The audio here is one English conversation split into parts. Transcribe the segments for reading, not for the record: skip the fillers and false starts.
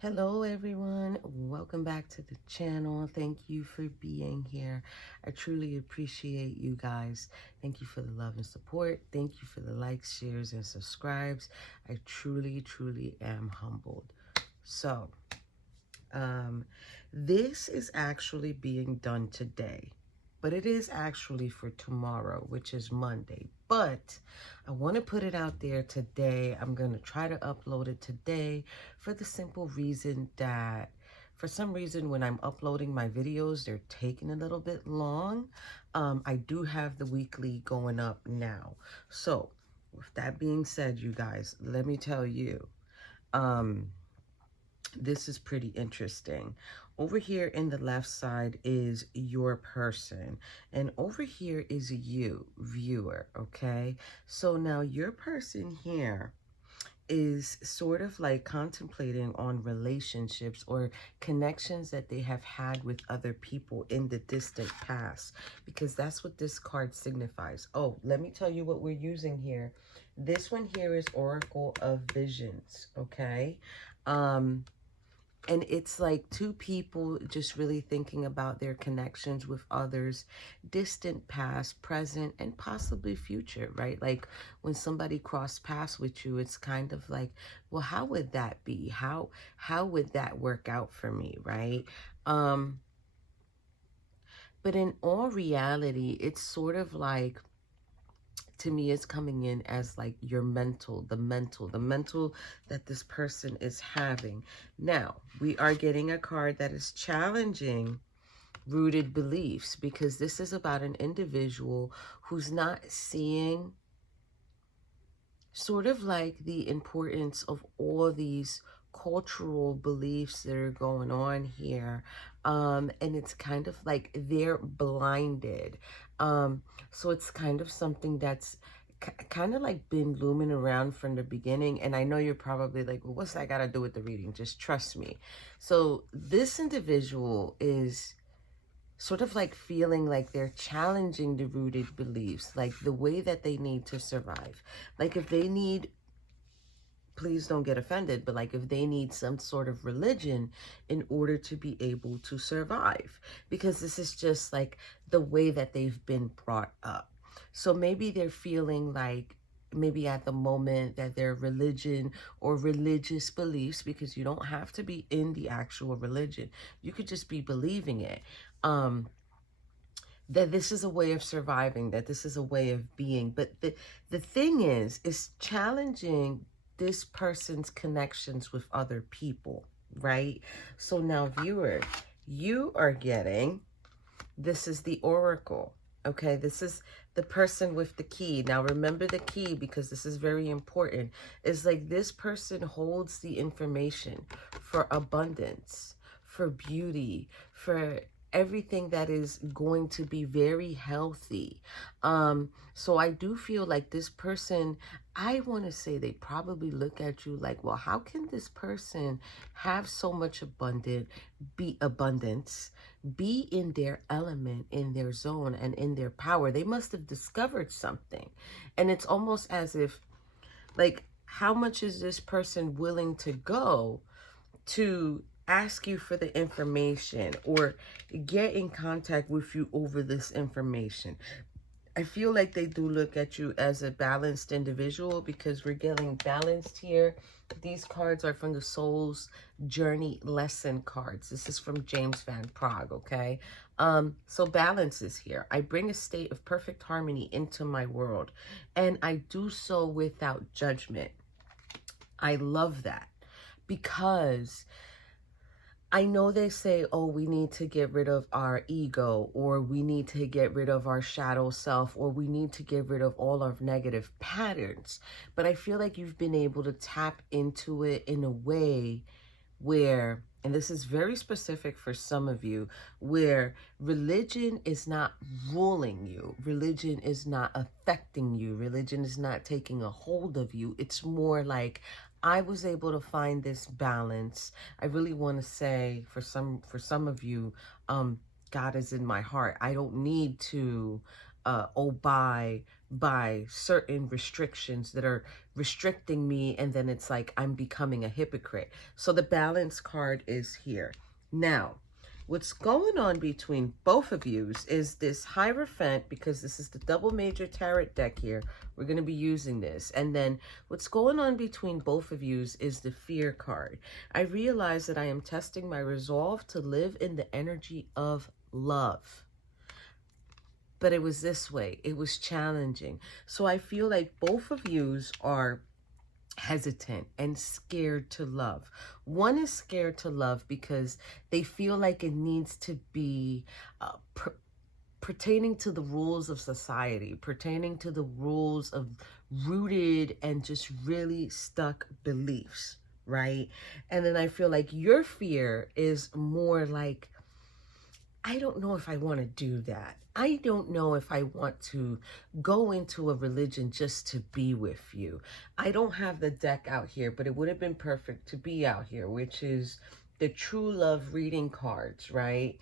Hello everyone, welcome back to the channel. Thank you for being here. I truly appreciate you guys. Thank you for the love and support. Thank you for the likes, shares, and subscribes. I truly am humbled. So, this is actually being done today, but it is actually for tomorrow, which is Monday. But I want to put it out there today. I'm going to try to upload it today for the simple reason that for some reason when I'm uploading my videos, they're taking a little bit long. I do have the weekly going up now. So with that being said, you guys, let me tell you, this is pretty interesting. Over here in the left side is your person, and over here is you, viewer, okay? So now your person here is sort of like contemplating on relationships or connections that they have had with other people in the distant past, because that's what this card signifies. Oh, let me tell you what we're using here. This one here is Oracle of Visions, okay? And it's like two people just really thinking about their connections with others, distant past, present, and possibly future, right? Like when somebody crossed paths with you, it's kind of like, well, how would that be? How would that work out for me, right? But in all reality, it's sort of like, to me, it's coming in as like your mental, the mental that this person is having. Now, we are getting a card that is challenging rooted beliefs, because this is about an individual who's not seeing sort of like the importance of all these cultural beliefs that are going on here. And it's kind of like they're blinded. So it's kind of something that's kind of like been looming around from the beginning. And I know you're probably like, well, what's that got to do with the reading? Just trust me. So this individual is sort of like feeling like they're challenging the rooted beliefs, like the way that they need to survive. Like if they need, please don't get offended, but like if they need some sort of religion in order to be able to survive, because this is just like the way that they've been brought up. So maybe they're feeling like, maybe at the moment that their religion or religious beliefs, because you don't have to be in the actual religion, you could just be believing it, that this is a way of surviving, that this is a way of being. But the thing is challenging this person's connections with other people, right? So now, viewer, you are getting, this is the oracle, okay? This is the person with the key. Now, remember the key, because this is very important. It's like this person holds the information for abundance, for beauty, for everything that is going to be very healthy. So I do feel like this person, I want to say they probably look at you like, well, how can this person have so much abundance, be in their element, in their zone, and in their power? They must have discovered something. And it's almost as if, like, how much is this person willing to go to ask you for the information or get in contact with you over this information? I feel like they do look at you as a balanced individual, because we're getting balanced here. These cards are from the Soul's Journey Lesson cards. This is from James Van Prague, okay? So balance is here. I bring a state of perfect harmony into my world, and I do so without judgment. I love that, because I know they say, oh, we need to get rid of our ego, or we need to get rid of our shadow self, or we need to get rid of all our negative patterns. But I feel like you've been able to tap into it in a way where, and this is very specific for some of you, where religion is not ruling you. Religion is not affecting you. Religion is not taking a hold of you. It's more like, I was able to find this balance. I really want to say for some of you, God is in my heart. I don't need to obey by certain restrictions that are restricting me, and then it's like I'm becoming a hypocrite. So the balance card is here. Now, what's going on between both of you is this Hierophant, because this is the double major tarot deck here. We're going to be using this. And then what's going on between both of you is the Fear card. I realize that I am testing my resolve to live in the energy of love. But it was this way. It was challenging. So I feel like both of yous are hesitant and scared to love. One is scared to love because they feel like it needs to be pertaining to the rules of society, pertaining to the rules of rooted and just really stuck beliefs, right? And then I feel like your fear is more like, I don't know if I want to do that. I don't know if I want to go into a religion just to be with you. I don't have the deck out here, but it would have been perfect to be out here, which is the True Love reading cards, right?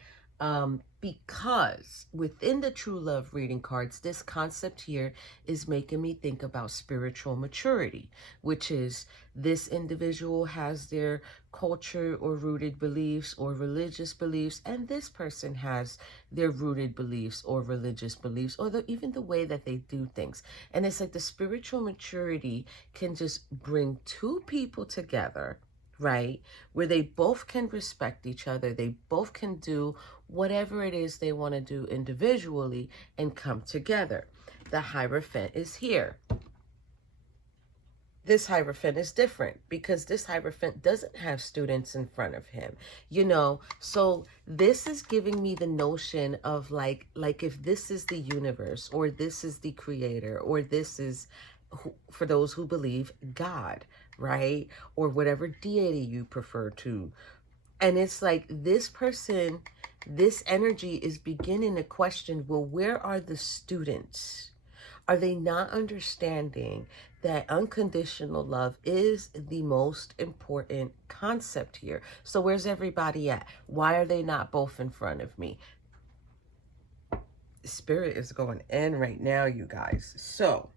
Because within the True Love reading cards, this concept here is making me think about spiritual maturity, which is this individual has their culture or rooted beliefs or religious beliefs, and this person has their rooted beliefs or religious beliefs, or even the way that they do things. And it's like the spiritual maturity can just bring two people together, right? Where they both can respect each other. They both can do whatever it is they want to do individually and come together. The Hierophant is here. This Hierophant is different because this Hierophant doesn't have students in front of him, you know? So this is giving me the notion of like if this is the universe, or this is the creator, or this is, for those who believe, God, right? Or whatever deity you prefer to. And it's like this person, this energy is beginning to question, well, where are the students? Are they not understanding that unconditional love is the most important concept here? So where's everybody at? Why are they not both in front of me? Spirit is going in right now, you guys. So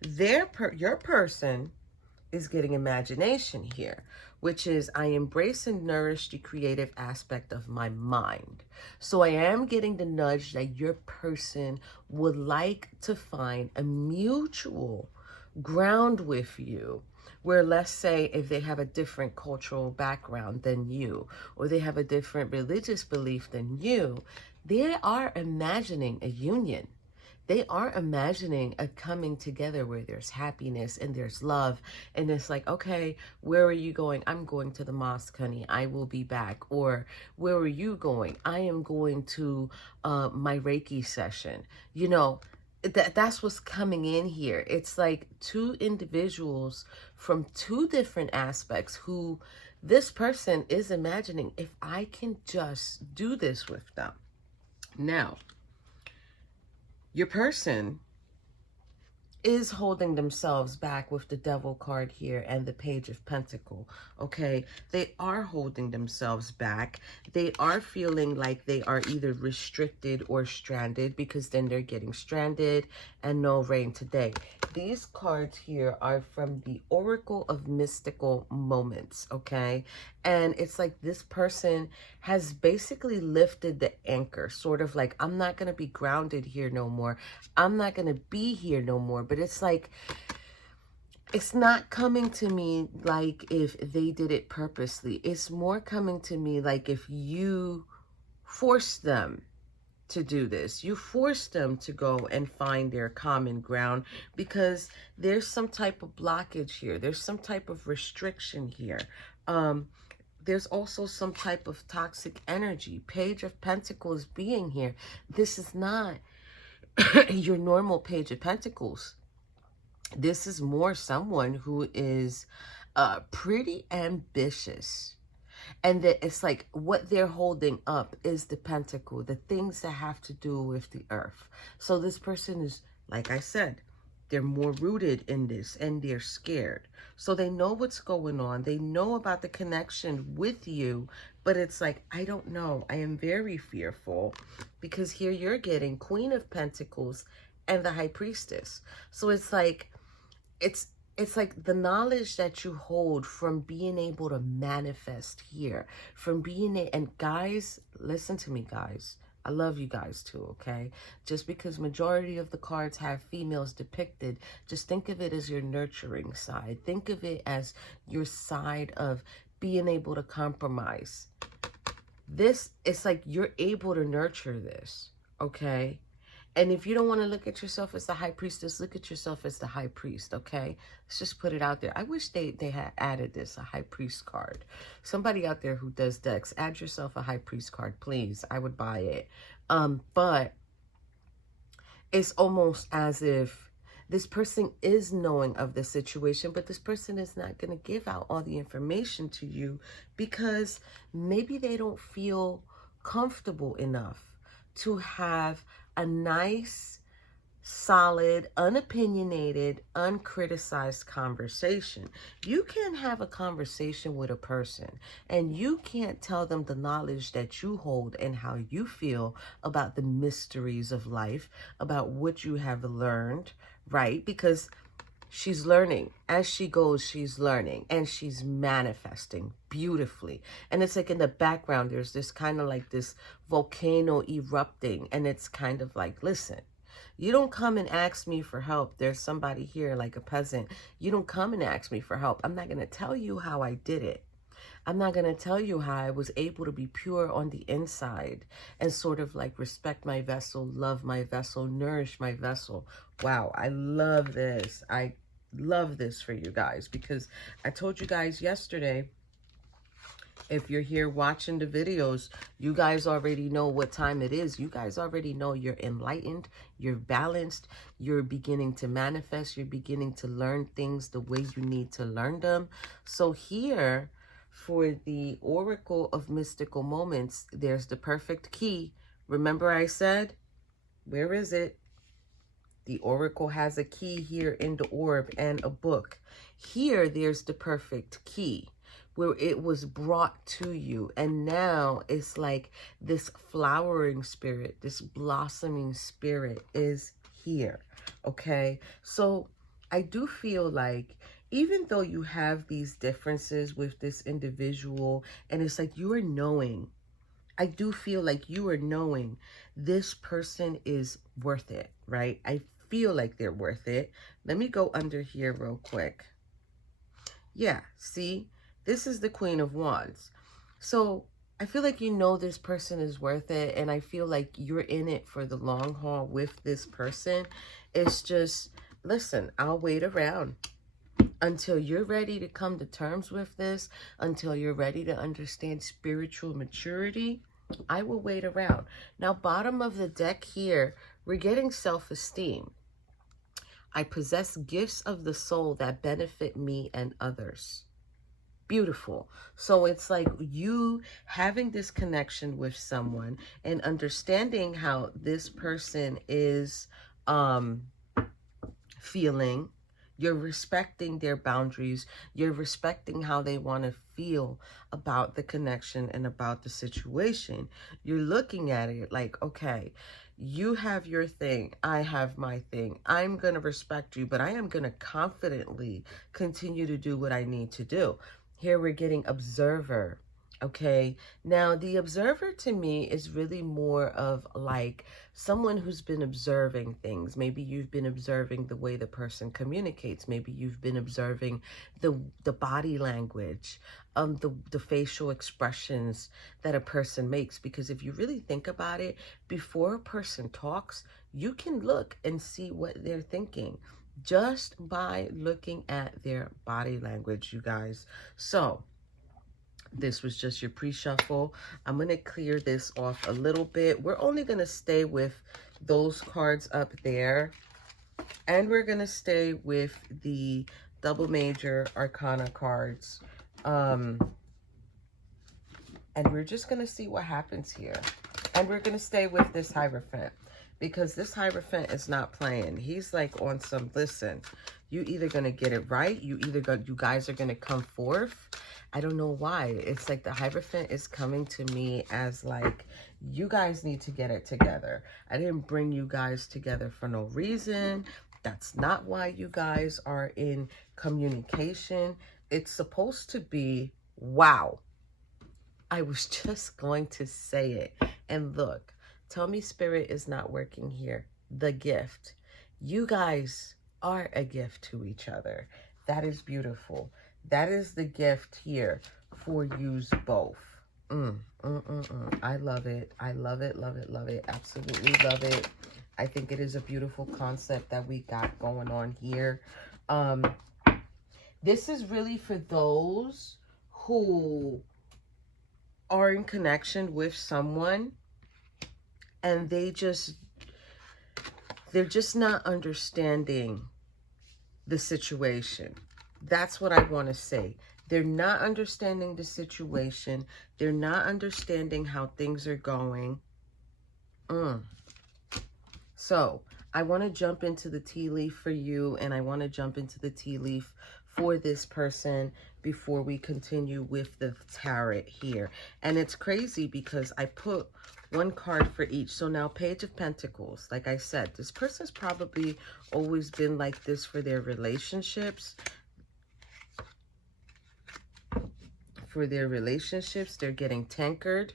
your person is getting imagination here, which is I embrace and nourish the creative aspect of my mind. So I am getting the nudge that your person would like to find a mutual ground with you, where, let's say, if they have a different cultural background than you, or they have a different religious belief than you, they are imagining a union. They are imagining a coming together where there's happiness and there's love. And it's like, okay, where are you going? I'm going to the mosque, honey. I will be back. Or where are you going? I am going to my Reiki session. You know, that's what's coming in here. It's like two individuals from two different aspects who this person is imagining, if I can just do this with them. Now, your person is holding themselves back with the Devil card here and the Page of Pentacles, okay? They are holding themselves back. They are feeling like they are either restricted or stranded, because then they're getting stranded and no rain today. These cards here are from the Oracle of Mystical Moments, okay? And it's like this person has basically lifted the anchor, sort of like, I'm not going to be grounded here no more. I'm not going to be here no more. But it's like, it's not coming to me like if they did it purposely. It's more coming to me like if you forced them to do this. You force them to go and find their common ground, because there's some type of blockage here. There's some type of restriction here. There's also some type of toxic energy. Page of Pentacles being here. This is not your normal Page of Pentacles. This is more someone who is pretty ambitious. And that it's like what they're holding up is the pentacle, the things that have to do with the earth. So this person is, like I said, They're more rooted in this, and they're scared. So they know what's going on. They know about the connection with you, but it's like, I don't know. I am very fearful, because here you're getting Queen of Pentacles and the High Priestess. So it's like, it's like the knowledge that you hold from being able to manifest here, from being it. And guys, listen to me, guys. I love you guys too, okay? Just because majority of the cards have females depicted, just think of it as your nurturing side. Think of it as your side of being able to compromise. This, it's like you're able to nurture this, okay? And if you don't want to look at yourself as the High Priestess, look at yourself as the High Priest, okay? Let's just put it out there. I wish they had added this, a High Priest card. Somebody out there who does decks, add yourself a High Priest card, please. I would buy it. But it's almost as if this person is knowing of the situation, but this person is not going to give out all the information to you because maybe they don't feel comfortable enough to have a nice, solid, unopinionated, uncriticized conversation. You can have a conversation with a person and you can't tell them the knowledge that you hold and how you feel about the mysteries of life, about what you have learned, right? Because she's learning. As she goes, she's learning and she's manifesting beautifully. And it's like in the background, there's this kind of like this volcano erupting. And it's kind of like, listen, you don't come and ask me for help. There's somebody here like a peasant. You don't come and ask me for help. I'm not going to tell you how I did it. I'm not going to tell you how I was able to be pure on the inside and sort of like respect my vessel, love my vessel, nourish my vessel. Wow, I love this. I love this for you guys because I told you guys yesterday, if you're here watching the videos, you guys already know what time it is. You guys already know you're enlightened, you're balanced, you're beginning to manifest, you're beginning to learn things the way you need to learn them. So here, for the Oracle of Mystical Moments, there's the perfect key. Remember I said, where is it? The Oracle has a key here in the orb and a book. Here, there's the perfect key where it was brought to you. And now it's like this flowering spirit, this blossoming spirit is here. Okay. So I do feel like even though you have these differences with this individual and it's like you are knowing, I do feel like you are knowing this person is worth it, right? I feel like they're worth it. Let me go under here real quick. Yeah, see? This is the Queen of Wands. So I feel like you know this person is worth it, and I feel like you're in it for the long haul with this person. It's just, listen, I'll wait around until you're ready to come to terms with this, until you're ready to understand spiritual maturity. I will wait around. Now, bottom of the deck here, we're getting self-esteem. I possess gifts of the soul that benefit me and others. Beautiful. So it's like you having this connection with someone and understanding how this person is feeling. You're respecting their boundaries. You're respecting how they want to feel about the connection and about the situation. You're looking at it like, okay, you have your thing. I have my thing. I'm going to respect you, but I am going to confidently continue to do what I need to do. Here we're getting observer. Okay, now the observer to me is really more of like someone who's been observing things. Maybe you've been observing the way the person communicates. Maybe you've been observing the body language, the facial expressions that a person makes. Because if you really think about it, before a person talks, you can look and see what they're thinking just by looking at their body language, you guys. So this was just your pre-shuffle. I'm going to clear this off a little bit. We're only going to stay with those cards up there. And we're going to stay with the double major arcana cards. And we're just going to see what happens here. And we're going to stay with this Hierophant. because this Hierophant is not playing. He's like on some, listen, you either going to get it right. You guys are going to come forth. I don't know why. It's like the Hierophant is coming to me as like, you guys need to get it together. I didn't bring you guys together for no reason. That's not why you guys are in communication. It's supposed to be, wow. I was just going to say it. And look, tell me Spirit is not working here. The gift. You guys are a gift to each other. That is beautiful. That is the gift here for yous both. I love it. I love it, love it, love it. Absolutely love it. I think it is a beautiful concept that we got going on here. This is really for those who are in connection with someone and they're just not understanding the situation. That's what I want to say. They're not understanding the situation. They're not understanding how things are going. So I want to jump into the tea leaf for you, and I want to jump into the tea leaf for this person before we continue with the tarot here. And it's crazy because I put one card for each. So now Page of Pentacles, like I said, this person's probably always been like this for their relationships. For their relationships, they're getting tankard,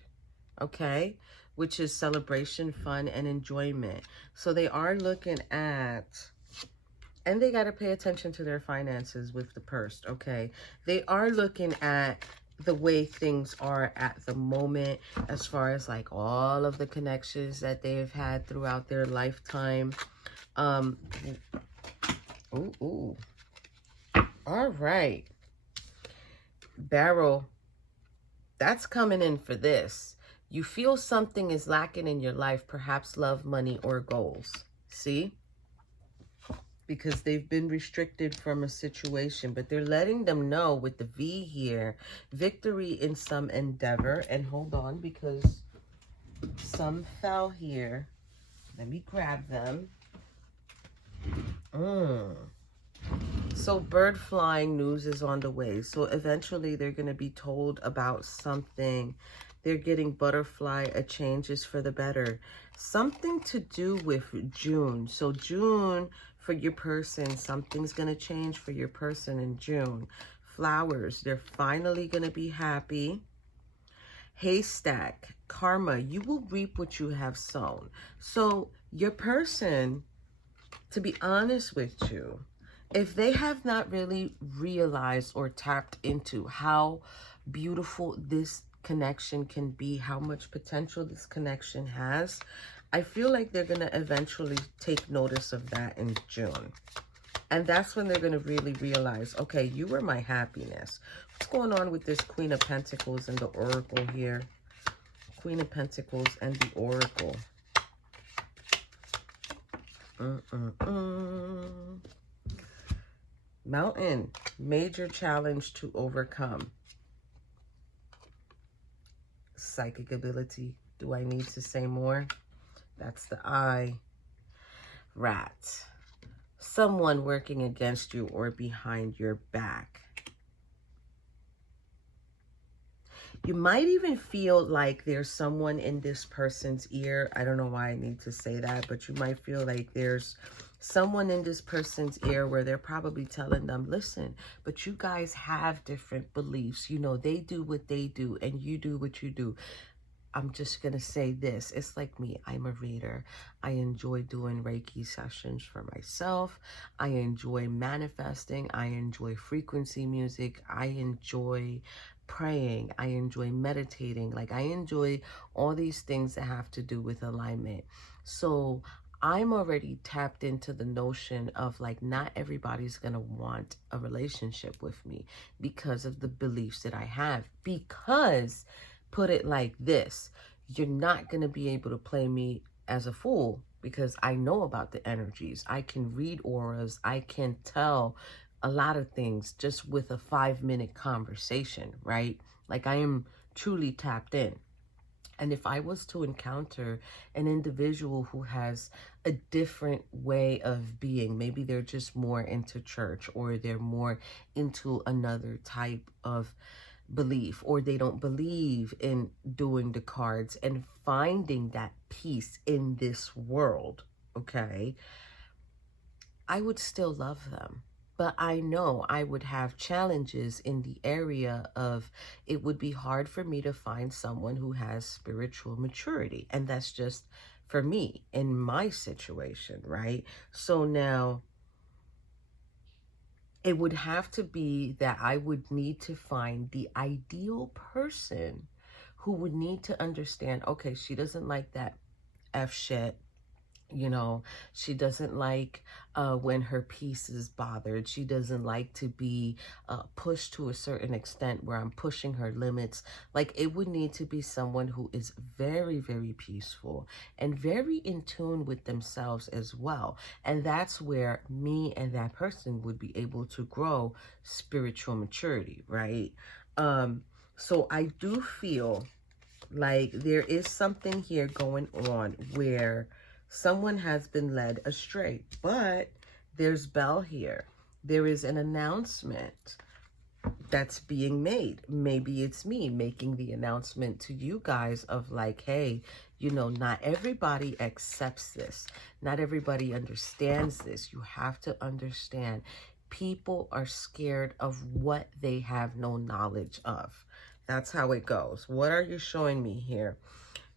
okay, which is celebration, fun, and enjoyment. So they are looking at, and they got to pay attention to their finances with the purse, okay? They are looking at the way things are at the moment as far as like all of the connections that they've had throughout their lifetime. All right. Barrel, that's coming in for this. You feel something is lacking in your life, perhaps love, money, or goals. See? Because they've been restricted from a situation, but they're letting them know with the V here, victory in some endeavor. And hold on, because some fell here. Let me grab them. So bird flying news is on the way. So eventually they're going to be told about something. They're getting butterfly, a change is for the better. Something to do with June. So June for your person, something's going to change for your person in June. Flowers, they're finally going to be happy. Haystack, karma, you will reap what you have sown. So your person, to be honest with you, if they have not really realized or tapped into how beautiful this connection can be, how much potential this connection has, I feel like they're going to eventually take notice of that in June. And that's when they're going to really realize, okay, you were my happiness. What's going on with this Queen of Pentacles and the Oracle here? Queen of Pentacles and the Oracle. Mountain, major challenge to overcome. Psychic ability. Do I need to say more? That's the Eye. Rat. Someone working against you or behind your back. You might even feel like there's someone in this person's ear. I don't know why I need to say that, but you might feel like there's someone in this person's ear where they're probably telling them, listen, but you guys have different beliefs. You know, they do what they do and you do what you do. I'm just going to say this. It's like me. I'm a reader. I enjoy doing Reiki sessions for myself. I enjoy manifesting. I enjoy frequency music. I enjoy praying. I enjoy meditating. Like, I enjoy all these things that have to do with alignment. So I'm already tapped into the notion of like, not everybody's going to want a relationship with me because of the beliefs that I have. Because, put it like this, you're not going to be able to play me as a fool because I know about the energies. I can read auras. I can tell a lot of things just with a 5-minute conversation, right? Like, I am truly tapped in. And if I was to encounter an individual who has a different way of being, maybe they're just more into church, or they're more into another type of belief, or they don't believe in doing the cards and finding that peace in this world, okay, I would still love them. But I know I would have challenges in the area of, it would be hard for me to find someone who has spiritual maturity. And that's just for me in my situation, right? So now it would have to be that I would need to find the ideal person who would need to understand, okay, she doesn't like that F shit. You know, she doesn't like when her peace is bothered. She doesn't like to be pushed to a certain extent where I'm pushing her limits. Like, it would need to be someone who is very, very peaceful and very in tune with themselves as well. And that's where me and that person would be able to grow spiritual maturity, right? So I do feel like there is something here going on where someone has been led astray, but there's Bell here. There is an announcement that's being made. Maybe it's me making the announcement to you guys of like, hey, you know, not everybody accepts this. Not everybody understands this. You have to understand, people are scared of what they have no knowledge of. That's how it goes. What are you showing me here?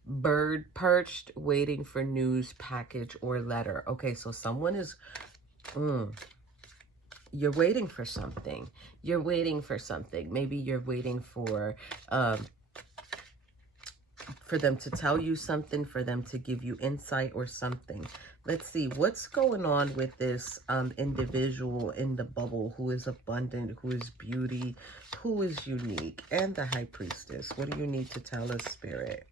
Bird perched, waiting for news, package, or letter. Okay, so someone is, you're waiting for something. You're waiting for something. Maybe you're waiting for them to tell you something, for them to give you insight or something. Let's see what's going on with this individual in the bubble who is abundant, who is beauty, who is unique, and the High Priestess. What do you need to tell us, Spirit?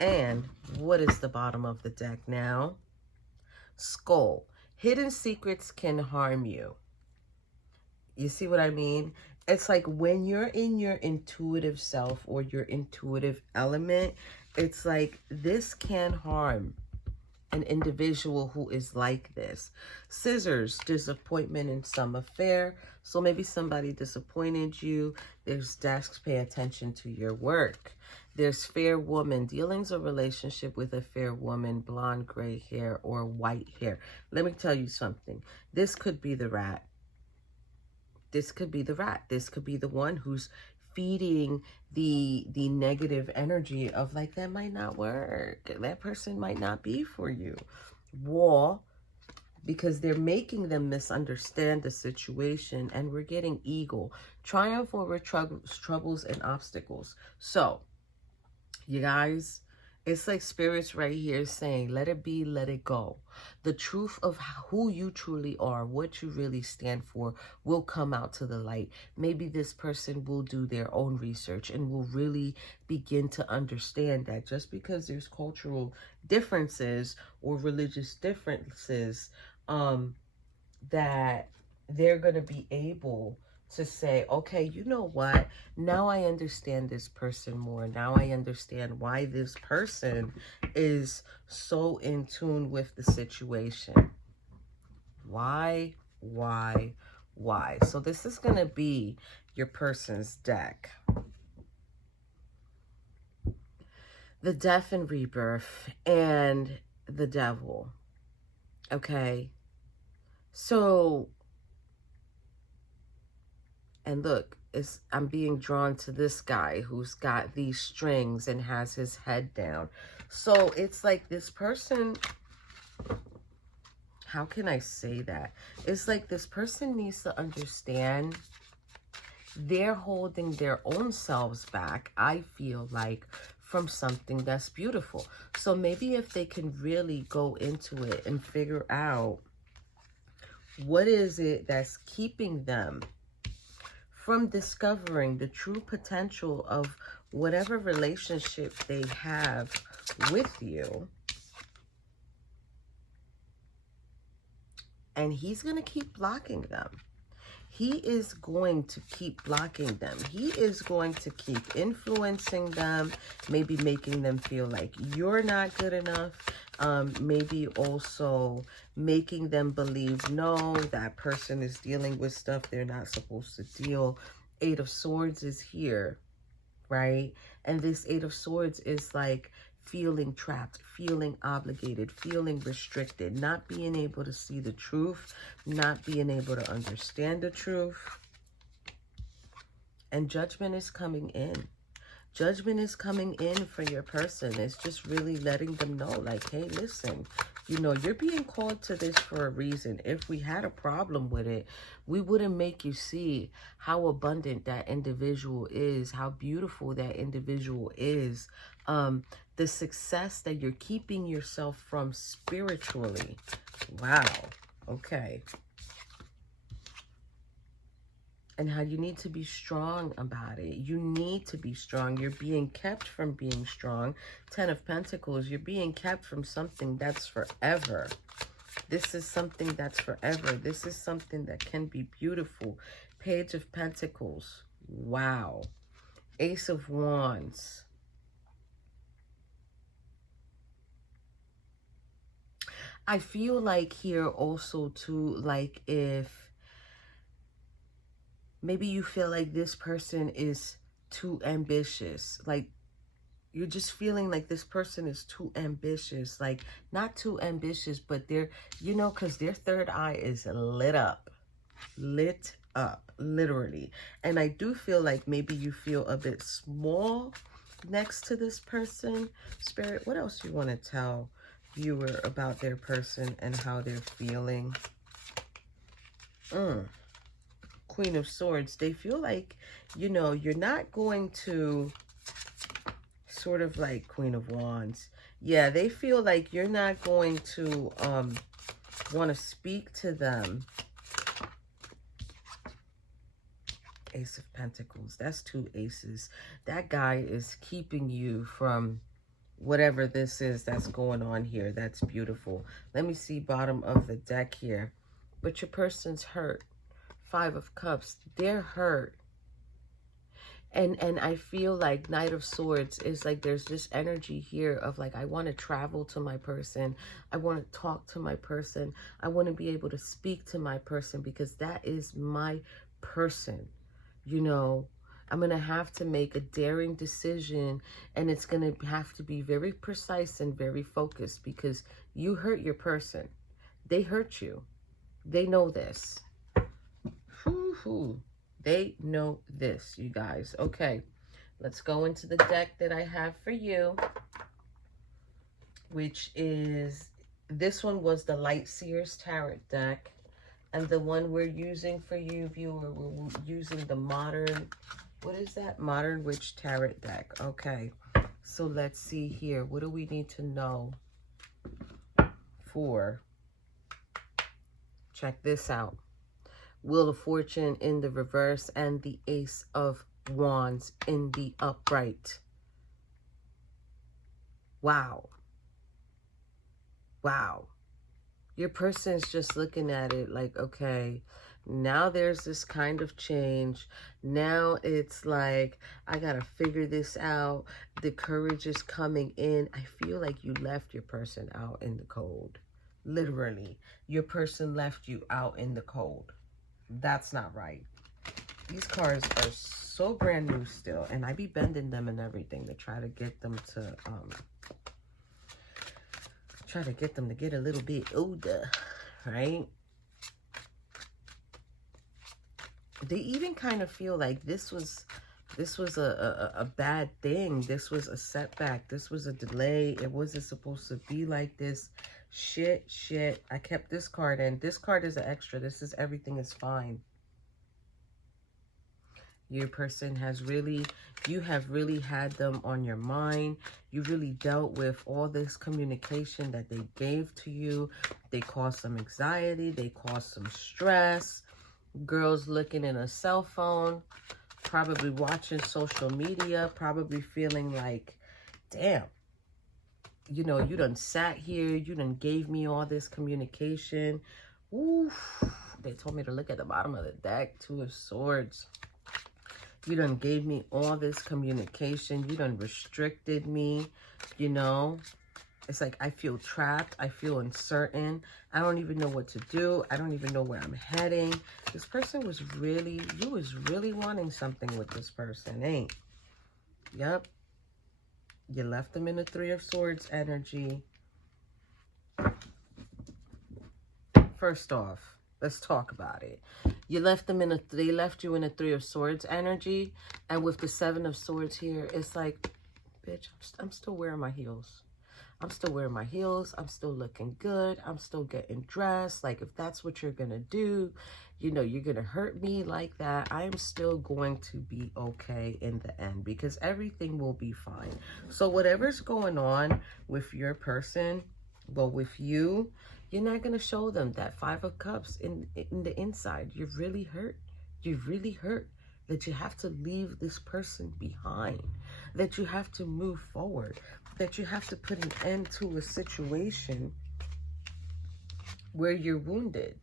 And what is the bottom of the deck now? Skull. Hidden secrets can harm you. You see what I mean? It's like when you're in your intuitive self or your intuitive element, it's like this can harm an individual who is like this. Scissors, disappointment in some affair. So maybe somebody disappointed you. There's desks, pay attention to your work. There's fair woman, dealings or relationship with a fair woman, blonde, gray hair, or white hair. Let me tell you something. This could be the rat. This could be the rat. This could be the one who's feeding the negative energy of like, that might not work. That person might not be for you. Wall, because they're making them misunderstand the situation, and we're getting eagle. Triumph over troubles and obstacles. So, you guys, it's like Spirit's right here saying, let it be, let it go. The truth of who you truly are, what you really stand for, will come out to the light. Maybe this person will do their own research and will really begin to understand that just because there's cultural differences or religious differences, that they're going to be able to say, okay, you know what? Now I understand this person more. Now I understand why this person is so in tune with the situation. Why? So this is going to be your person's deck. The Death and Rebirth and the Devil. Okay. So, and look, I'm being drawn to this guy who's got these strings and has his head down. So it's like this person, how can I say that? It's like this person needs to understand they're holding their own selves back, I feel like, from something that's beautiful. So maybe if they can really go into it and figure out what is it that's keeping them from discovering the true potential of whatever relationship they have with you. And he's going to keep blocking them. he is going to keep blocking them. He is going to keep influencing them, maybe making them feel like you're not good enough. Maybe also making them believe, no, that person is dealing with stuff they're not supposed to deal. Eight of Swords is here, right? And this Eight of Swords is like feeling trapped, feeling obligated, feeling restricted, not being able to see the truth, not being able to understand the truth. And judgment is coming in. Judgment is coming in for your person. It's just really letting them know, like, hey, listen, you know, you're being called to this for a reason. If we had a problem with it, we wouldn't make you see how abundant that individual is, how beautiful that individual is, the success that you're keeping yourself from spiritually. Wow. Okay. And how you need to be strong about it. You need to be strong. You're being kept from being strong. 10 of Pentacles, you're being kept from something that's forever. This is something that's forever. This is something that can be beautiful. Page of Pentacles. Wow. Ace of Wands. I feel like here also too, like if maybe you feel like this person is too ambitious. Like you're just feeling like this person is too ambitious. Like not too ambitious, but they're, you know, because their third eye is lit up. Lit up, literally. And I do feel like maybe you feel a bit small next to this person. Spirit, what else you want to tell viewer about their person and how they're feeling? Queen of Swords, they feel like, you know, you're not going to sort of like Queen of Wands. Yeah, they feel like you're not going to want to speak to them. Ace of Pentacles, that's 2 aces. That guy is keeping you from whatever this is that's going on here. That's beautiful. Let me see bottom of the deck here. But your person's hurt. 5 of Cups, they're hurt. And I feel like Knight of Swords is like there's this energy here of like, I want to travel to my person. I want to talk to my person. I want to be able to speak to my person because that is my person. You know, I'm going to have to make a daring decision, and it's going to have to be very precise and very focused because you hurt your person. They hurt you. They know this. They know this, you guys. Okay, let's go into the deck that I have for you, which is, this one was the Light Seers Tarot deck. And the one we're using for you, viewer, we're using the modern, what is that? Modern Witch Tarot deck. Okay, so let's see here. What do we need to know for? Check this out. Wheel of Fortune in the reverse and the Ace of Wands in the upright. Wow. Wow. Your person's just looking at it like, okay, now there's this kind of change. Now it's like, I got to figure this out. The courage is coming in. I feel like you left your person out in the cold. Literally, your person left you out in the cold. That's not right. These cards are so brand new still, and I be bending them and everything to try to get them to get a little bit older, right? They even kind of feel like this was a bad thing. This was a setback. This was a delay. It wasn't supposed to be like this. Shit. I kept this card in. This card is an extra. This is everything is fine. Your person has really, you have really had them on your mind. You really dealt with all this communication that they gave to you. They caused some anxiety. They caused some stress. Girls looking in a cell phone, probably watching social media, probably feeling like, damn, you know, you done sat here, you done gave me all this communication. Oof, They told me to look at the bottom of the deck. Two of Swords. You done gave me all this communication. You done restricted me, you know. It's like I feel trapped. I feel uncertain. I don't even know what to do. I don't even know where I'm heading. This person was really, you was really wanting something with this person, ain't? Yep. You left them in the Three of Swords energy. First off, let's talk about it. You left them in they left you in a Three of Swords energy. And with the Seven of Swords here, it's like, bitch, I'm still wearing my heels. I'm still wearing my heels. I'm still looking good. I'm still getting dressed. Like, if that's what you're going to do, you know, you're going to hurt me like that, I am still going to be okay in the end because everything will be fine. So whatever's going on with your person, well, with you, you're not going to show them that Five of Cups in the inside. You're really hurt. You're really hurt that you have to leave this person behind, that you have to move forward, that you have to put an end to a situation where you're wounded.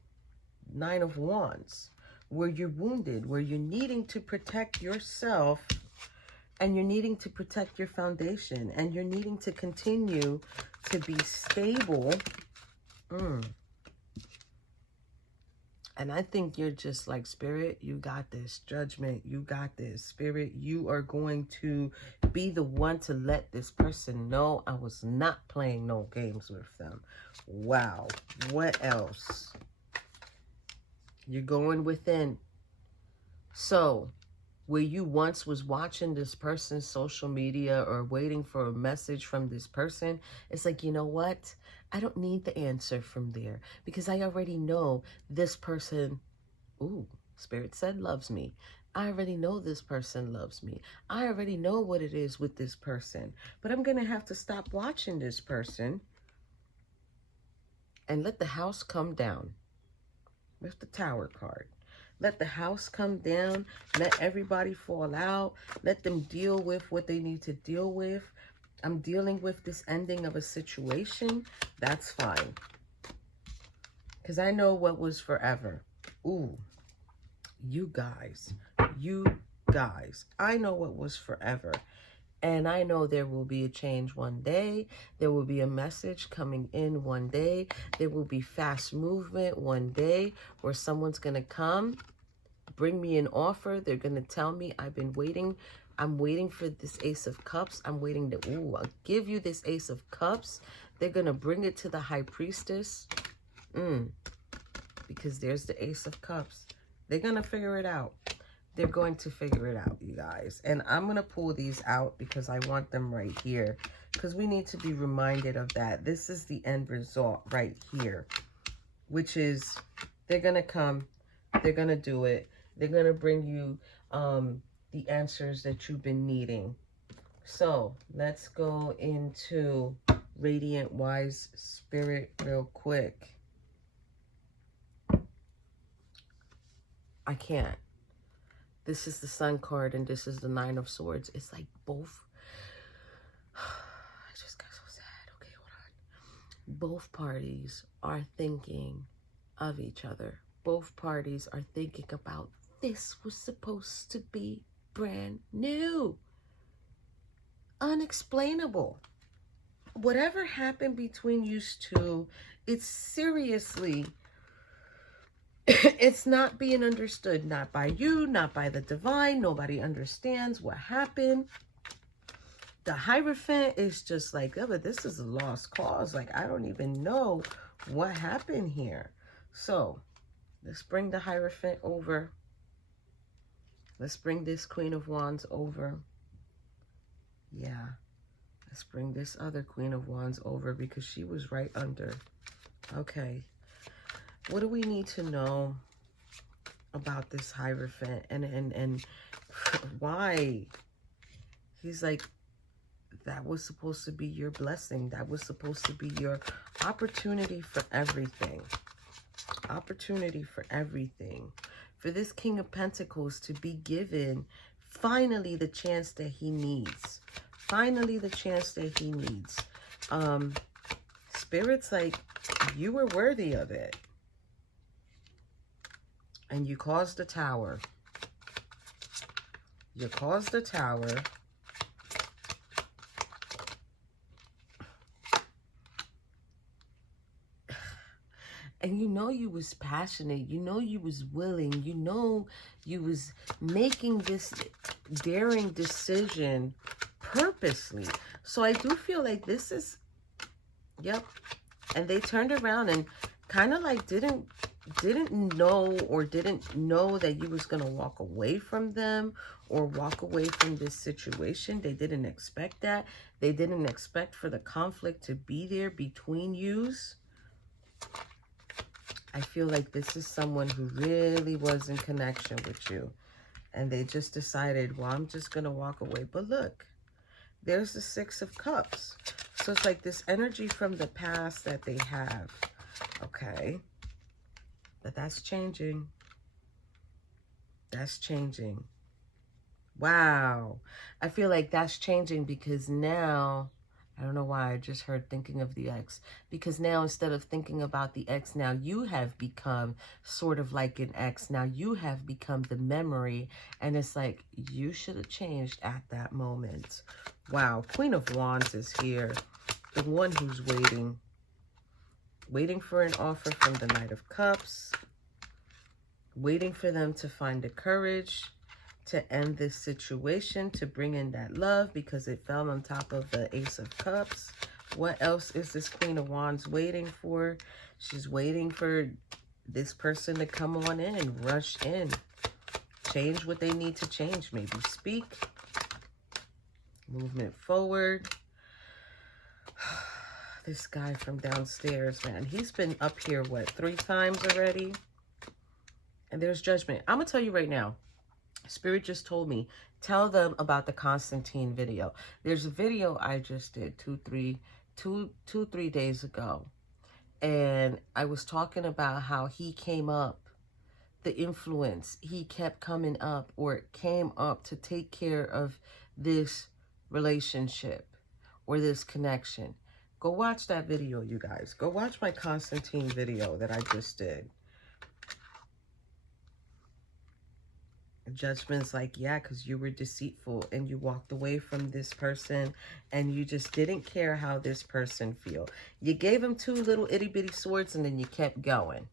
Nine of Wands, where you're wounded, where you're needing to protect yourself and you're needing to protect your foundation and you're needing to continue to be stable. And I think you're just like, Spirit, you got this. Judgment, you got this. Spirit, you are going to be the one to let this person know I was not playing no games with them. Wow. What else? You're going within. So, where you once was watching this person's social media or waiting for a message from this person, it's like, you know what? I don't need the answer from there because I already know this person, ooh, Spirit said loves me. I already know this person loves me. I already know what it is with this person, but I'm going to have to stop watching this person and let the house come down with the Tower card. Let the house come down. Let everybody fall out. Let them deal with what they need to deal with. I'm dealing with this ending of a situation. That's fine. Because I know what was forever. Ooh, you guys. I know what was forever. And I know there will be a change one day. There will be a message coming in one day. There will be fast movement one day where someone's going to come, bring me an offer. They're going to tell me, I've been waiting. I'm waiting for this Ace of Cups. I'm waiting to, ooh, I'll give you this Ace of Cups. They're going to bring it to the High Priestess. Because there's the Ace of Cups. They're going to figure it out. They're going to figure it out, you guys. And I'm going to pull these out because I want them right here. Because we need to be reminded of that. This is the end result right here. Which is, they're going to come. They're going to do it. They're going to bring you the answers that you've been needing. So, let's go into Radiant Wise Spirit real quick. I can't. This is the Sun card and this is the Nine of Swords. It's like both. I just got so sad. Okay, hold on. Both parties are thinking of each other. Both parties are thinking about, this was supposed to be brand new. Unexplainable. Whatever happened between you two, it's seriously, it's not being understood, not by you, not by the divine. Nobody understands what happened. The Hierophant is just like, oh, but this is a lost cause. Like, I don't even know what happened here. So, let's bring the Hierophant over. Let's bring this Queen of Wands over. Yeah. Let's bring this other Queen of Wands over because she was right under. Okay. What do we need to know about this Hierophant and why? He's like, that was supposed to be your blessing. That was supposed to be your opportunity for everything. Opportunity for everything. For this King of Pentacles to be given finally the chance that he needs. Finally the chance that he needs. Spirit's like, you were worthy of it. And you caused the tower. You caused the tower. And you know you was passionate. You know you was willing. You know you was making this daring decision purposely. So I do feel like this is, yep. And they turned around and kind of like didn't know that you was going to walk away from them or walk away from this situation. They didn't expect that. They didn't expect for the conflict to be there between yous. I feel like this is someone who really was in connection with you. And they just decided, well, I'm just going to walk away. But look, there's the Six of Cups. So it's like this energy from the past that they have. Okay. But that's changing. That's changing. Wow. I feel like that's changing because now, I don't know why I just heard thinking of the ex. Because now instead of thinking about the ex, now you have become sort of like an ex. Now you have become the memory. And it's like, you should have changed at that moment. Wow. Queen of Wands is here. The one who's waiting. Waiting for an offer from the Knight of Cups. Waiting for them to find the courage to end this situation, to bring in that love because it fell on top of the Ace of Cups. What else is this Queen of Wands waiting for? She's waiting for this person to come on in and rush in. Change what they need to change. Maybe speak. Movement forward. This guy from downstairs, man. He's been up here, what, 3 times already? And there's judgment. I'm going to tell you right now. Spirit just told me, tell them about the Constantine video. There's a video I just did 3 days ago. And I was talking about how he came up, the influence. He kept coming up or came up to take care of this relationship or this connection. Go watch that video, you guys. Go watch my Constantine video that I just did. Judgment's like, yeah, because you were deceitful and you walked away from this person and you just didn't care how this person feel. You gave him 2 little itty-bitty swords and then you kept going.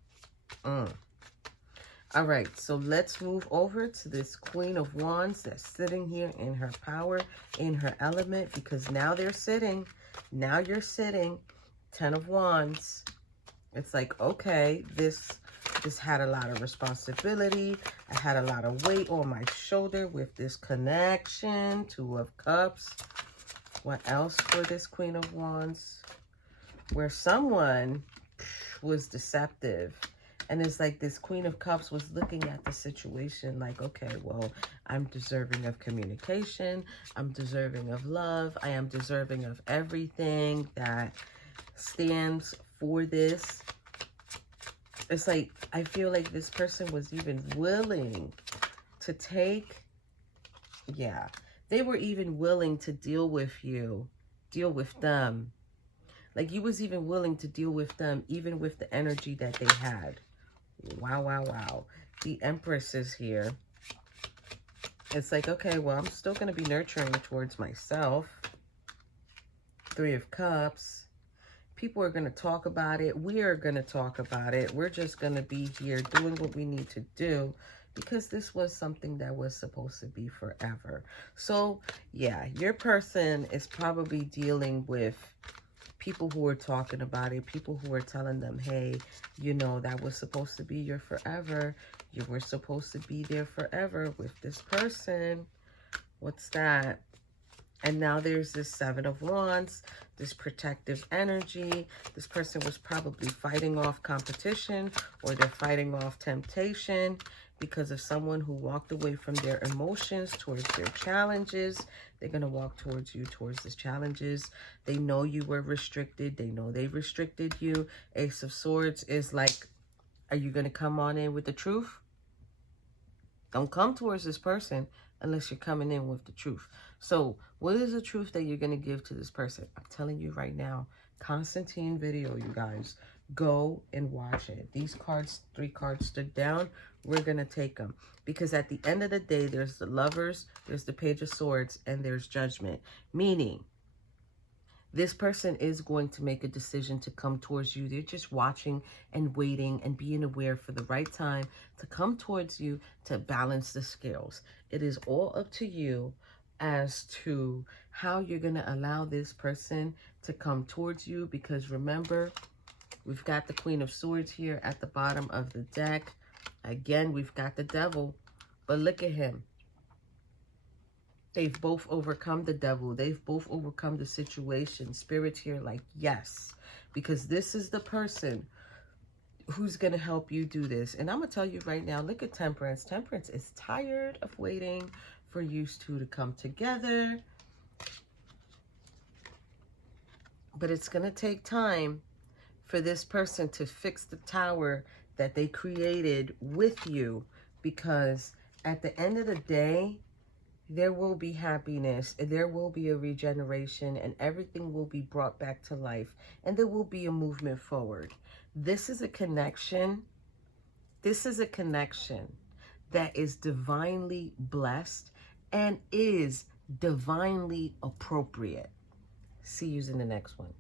All right, so let's move over to this Queen of Wands that's sitting here in her power, in her element, because now they're sitting. Now you're sitting. 10 of Wands. It's like, okay, this had a lot of responsibility. I had a lot of weight on my shoulder with this connection. 2 of Cups. What else for this Queen of Wands? Where someone was deceptive. And it's like this Queen of Cups was looking at the situation like, okay, well, I'm deserving of communication. I'm deserving of love. I am deserving of everything that stands for this. It's like, I feel like this person was even willing to take, yeah, they were even willing to deal with you, deal with them. Like you was even willing to deal with them, even with the energy that they had. Wow, wow, wow. The Empress is here. It's like, okay, well, I'm still going to be nurturing towards myself. 3 of Cups. People are going to talk about it. We are going to talk about it. We're just going to be here doing what we need to do because this was something that was supposed to be forever. So, yeah, your person is probably dealing with people who are talking about it, people who are telling them, hey, you know, that was supposed to be your forever. You were supposed to be there forever with this person. What's that? And now there's this 7 of Wands, this protective energy. This person was probably fighting off competition or they're fighting off temptation because of someone who walked away from their emotions towards their challenges. They're going to walk towards you towards these challenges. They know you were restricted. They know they restricted you. Ace of Swords is like, are you going to come on in with the truth? Don't come towards this person unless you're coming in with the truth. So what is the truth that you're going to give to this person? I'm telling you right now, Constantine video, you guys. Go and watch it. These cards, 3 cards stood down. We're going to take them. Because at the end of the day, there's the Lovers, there's the Page of Swords, and there's Judgment. Meaning, this person is going to make a decision to come towards you. They're just watching and waiting and being aware for the right time to come towards you to balance the scales. It is all up to you as to how you're going to allow this person to come towards you. Because remember, we've got the Queen of Swords here at the bottom of the deck. Again, we've got the Devil. But look at him. They've both overcome the devil. They've both overcome the situation. Spirit's here like, yes. Because this is the person who's going to help you do this. And I'm going to tell you right now, look at Temperance. Temperance is tired of waiting for you two to come together. But it's going to take time for this person to fix the tower that they created with you. Because at the end of the day, there will be happiness, and there will be a regeneration, and everything will be brought back to life, and there will be a movement forward. This is a connection. This is a connection that is divinely blessed and is divinely appropriate. See you in the next one.